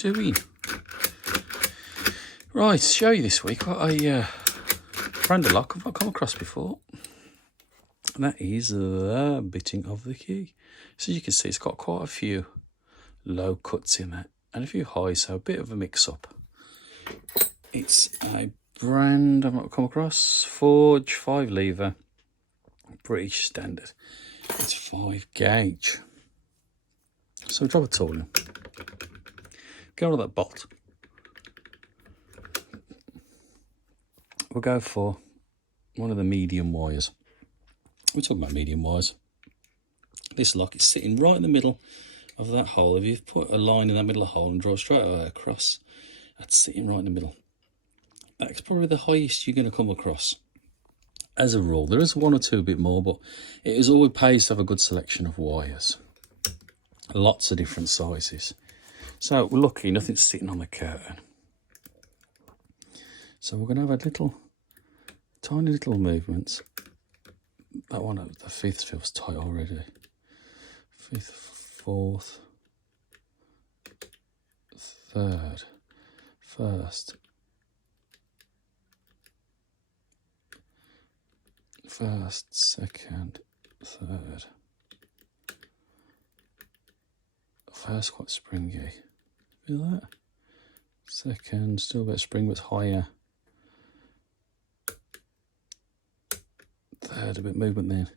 doing? Right, show you this week what a brand of lock I've not come across before. And that is the bitting of the key. So you can see it's got quite a few low cuts in that and a few highs, so a bit of a mix-up. It's a brand I've not come across. Forge 5 lever, British standard. It's 5 gauge. So drop a tool in. Go on that bolt. We'll go for one of the medium wires. We're talking about medium wires. This lock is sitting right in the middle of that hole. If you've put a line in that middle of the hole and draw straight across, that's sitting right in the middle. That's probably the highest you're going to come across. As a rule, there is one or two a bit more, but it is always pays to have a good selection of wires. Lots of different sizes. So we're lucky nothing's sitting on the curtain. So we're going to have a little, tiny little movements. That one at the 5th feels tight already. 5th, 4th, 3rd, 1st, 1st, 2nd, 3rd. 1st quite springy. Feel that? 2nd, still a bit of spring, but higher. 3rd, a bit of movement then.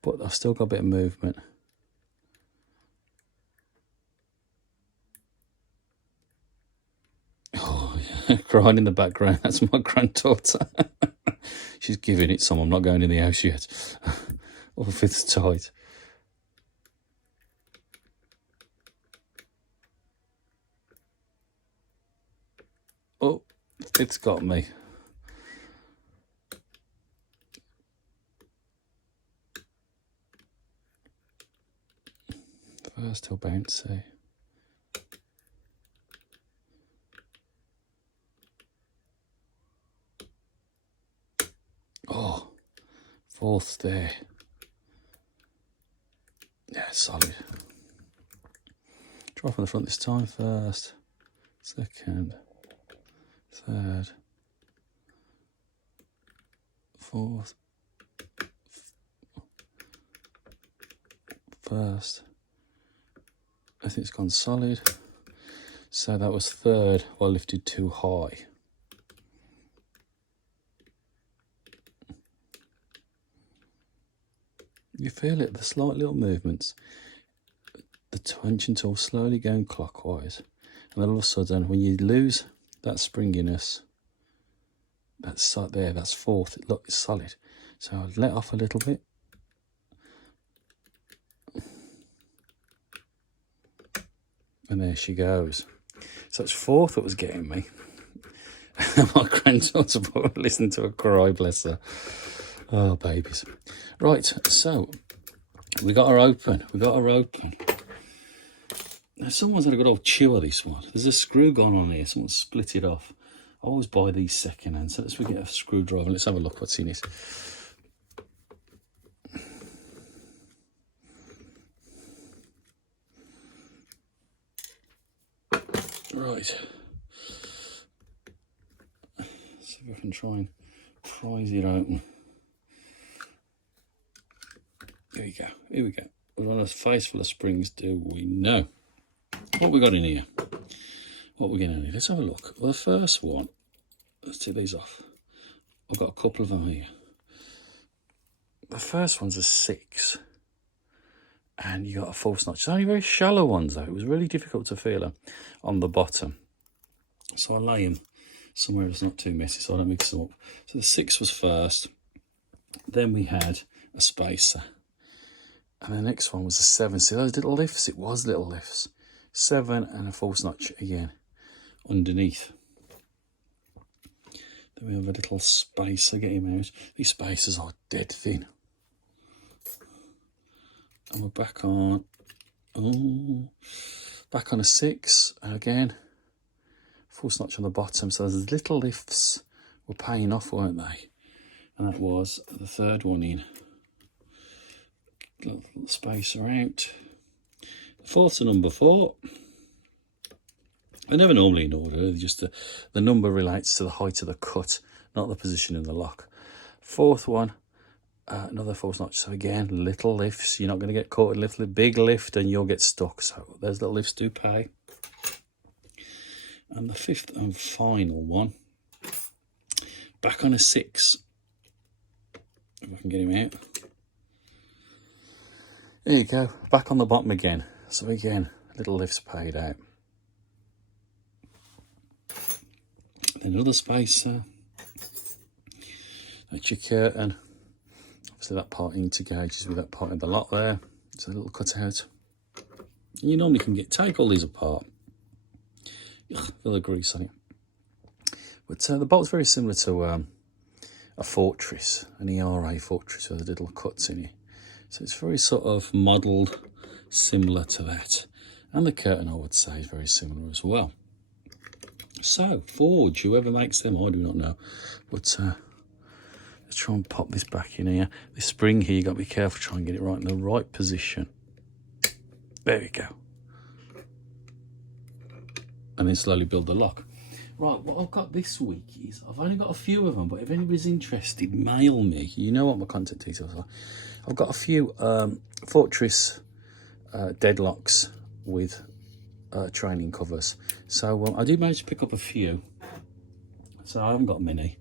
But I've still got a bit of movement. Oh, yeah, crying in the background. That's my granddaughter. She's giving it some. I'm not going in the house yet. Oh, 5th's tight. Oh, 5th's got me. First still bouncy. Oh, 4th there. Yeah, solid. Try from the front this time. 1st, 2nd, 3rd, 4th, 1st. I think it's gone solid. So that was 3rd, well lifted too high. You feel it, the slight little movements. The tension tool slowly going clockwise. And all of a sudden, when you lose that springiness, that's there, that's 4th. Look, it's solid. So I'll let off a little bit. And there she goes. So it's 4th that was getting me. My granddaughter probably listened to her cry, bless her. Oh, babies. Right, so we got her open. Now, someone's had a good old chew of this one. There's a screw gone on here. Someone split it off. I always buy these second hand. So let's get a screwdriver. Let's have a look what's in it. Right. See if I can try and prise it open. Here we go. We're on a face full of springs, do we know? What we got in here? Let's have a look. Well, the first one, let's take these off. I've got a couple of them here. The first one's a 6. And you got a false notch. It's only very shallow ones though. It was really difficult to feel them on the bottom. So I lay them somewhere that's not too messy so I don't mix them up. So the 6 was first. Then we had a spacer. And the next one was a 7. See those little lifts? It was little lifts. 7 and a false notch again underneath. Then we have a little spacer, get him out. These spacers are dead thin. And we're back on, back on a 6, and again, false notch on the bottom. So those little lifts were paying off, weren't they? And that was the 3rd one in. Little spacer out. The 4th's a number 4. They're never normally in order, they're just the number relates to the height of the cut, not the position in the lock. Fourth one, another false notch. So again, little lifts. You're not going to get caught in lift, big lift and you'll get stuck. So those little lifts do pay. And the fifth and final one, back on a 6. If I can get him out. There you go, back on the bottom again. So again, little lifts paid out. Then another spacer. That's your curtain. Obviously that part intergauges with that part in the lock there. It's a little cutout. And you normally can take all these apart. Feel the grease on it. But the bolt's very similar to a Fortress, an ERA Fortress with little cuts in it. So it's very sort of modelled similar to that. And the curtain, I would say, is very similar as well. So, Forge, whoever makes them, I do not know. But let's try and pop this back in here. This spring here, you've got to be careful, try and get it right in the right position. There we go. And then slowly build the lock. Right, what I've got this week is, I've only got a few of them, but if anybody's interested, mail me. You know what my contact details are. I've got a few Fortress deadlocks with training covers. So I did manage to pick up a few. So I haven't got many.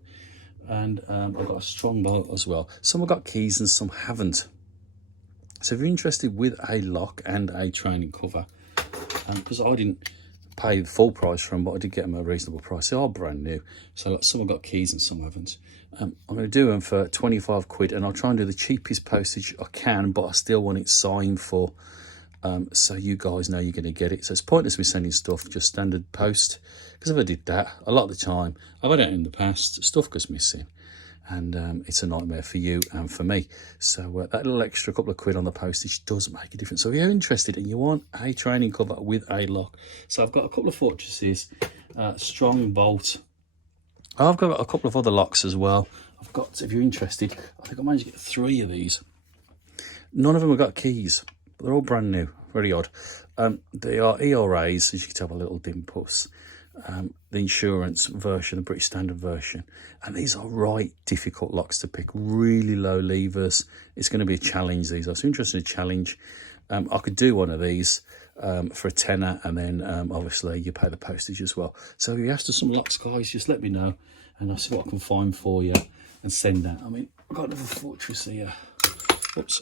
And I've got a strong bolt as well. Some have got keys and some haven't. So if you're interested with a lock and a training cover, because I didn't pay the full price for them, but I did get them at a reasonable price. They are brand new. So some have got keys and some haven't. I'm going to do them for 25 quid, and I'll try and do the cheapest postage I can, but I still want it signed for, so you guys know you're going to get it. So it's pointless me sending stuff just standard post, because if I did that, a lot of the time, I've had it in the past, stuff goes missing, and it's a nightmare for you and for me. So that little extra couple of quid on the postage does make a difference. So if you're interested and you want a training cover with a lock, so I've got a couple of Fortresses, strong bolt. I've got a couple of other locks as well. I've got, if you're interested, I think I managed to get 3 of these. None of them have got keys, but they're all brand new. Very odd. They are ERAs, as you can tell by little dimples. The insurance version, the British Standard version. And these are right difficult locks to pick. Really low levers. It's going to be a challenge, these are. So interested in a challenge. I could do one of these for a tenner, and then obviously you pay the postage as well. So if you're after some locks, guys, just let me know and I'll see what I can find for you and send that. I mean, I've got another Fortress here. Oops,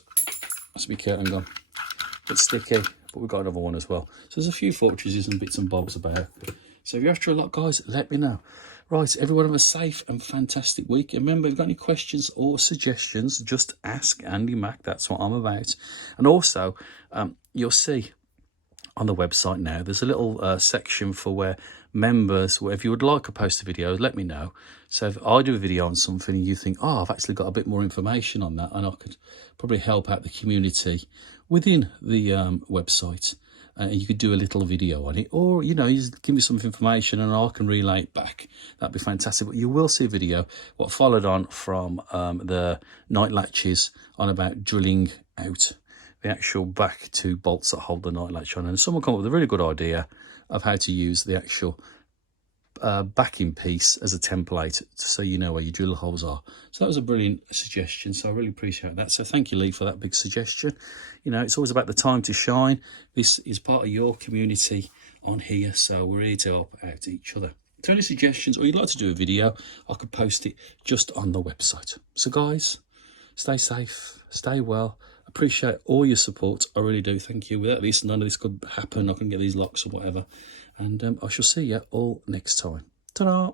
that's my curtain gone. A bit sticky, but we've got another one as well. So there's a few Fortresses and bits and bobs about. So if you're after a lot, guys, let me know. Right, everyone have a safe and fantastic week. And remember, if you've got any questions or suggestions, just ask Andy Mac. That's what I'm about. And also, you'll see on the website now, there's a little section for where members, if you would like to post a video, let me know. So if I do a video on something and you think, oh, I've actually got a bit more information on that, and I could probably help out the community within the website, you could do a little video on it, or, you know, you just give me some information and I can relay it back. That'd be fantastic. But you will see a video what followed on from the night latches on about drilling out the actual back 2 bolts that hold the night latch on. And someone come up with a really good idea of how to use the actual backing piece as a template so you know where your drill holes are. So that was a brilliant suggestion, so I really appreciate that. So thank you, Lee, for that big suggestion. You know, it's always about the time to shine. This is part of your community on here, so we're here to help out each other. So any suggestions, or you'd like to do a video, I could post it just on the website. So guys, stay safe, stay well. Appreciate all your support. I really do. Thank you. Without this, none of this could happen. I couldn't get these locks or whatever. And I shall see you all next time. Ta-da!